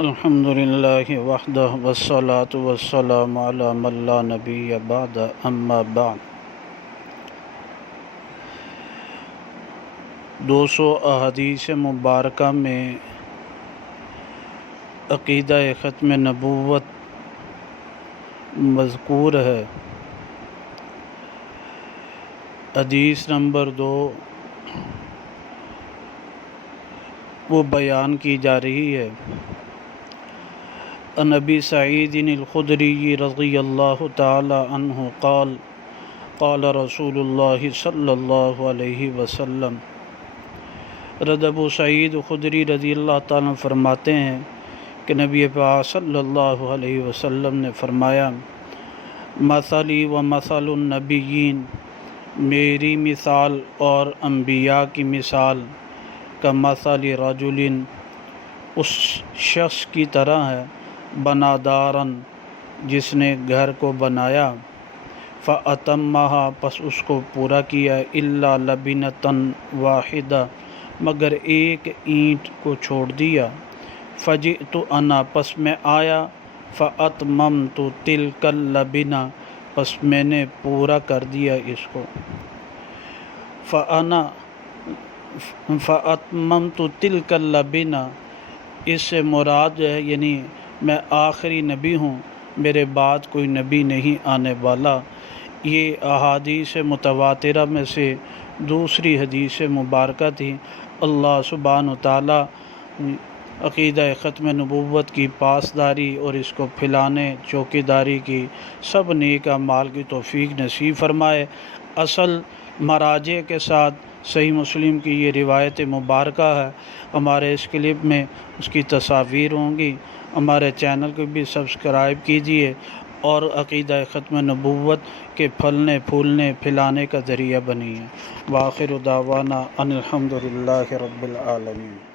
الحمد للہ وحدہ والصلاة والسلام علی من لا نبی بعد اما بعد 200 احادیث مبارکہ میں عقیدہ ختم نبوت مذکور ہے۔ حدیث نمبر 2 وہ بیان کی جا رہی ہے۔ عن ابی سعید الخدری رضی اللہ تعالی عنہ قال قال رسول اللہ صلی اللہ علیہ وسلم۔ ابو سعید خدری رضی اللہ تعالی عنہ فرماتے ہیں کہ نبی پاک صلی اللہ علیہ وسلم نے فرمایا، مثلی و مثل النبیین، میری مثال اور انبیاء کی مثال کا مثل رجل، اس شخص کی طرح ہے، بنا دارن، جس نے گھر کو بنایا، فأتمہا، پس اس کو پورا کیا، الا لبنۃ واحدہ، مگر ایک اینٹ کو چھوڑ دیا، فجئت انا، پس میں آیا، فأتممت تلک اللبنہ، پس میں نے پورا کر دیا اس کو، فأتممت تلک اللبنہ، اس سے مراد ہے یعنی میں آخری نبی ہوں، میرے بعد کوئی نبی نہیں آنے والا۔ یہ احادیث متواترہ میں سے دوسری حدیث مبارکہ تھی۔ اللہ سبحانہ وتعالیٰ عقیدہ ختم نبوت کی پاسداری اور اس کو پھیلانے چوکیداری کی سب نیک اعمال کی توفیق نصیب فرمائے۔ اصل مراجع کے ساتھ صحیح مسلم کی یہ روایت مبارکہ ہے۔ ہمارے اس کلپ میں اس کی تصاویر ہوں گی۔ ہمارے چینل کو بھی سبسکرائب کیجئے اور عقیدہ ختم نبوت کے پھلنے پھولنے پھیلانے کا ذریعہ بنیے۔ وآخر دعوانا ان الحمد للہ رب العالمین۔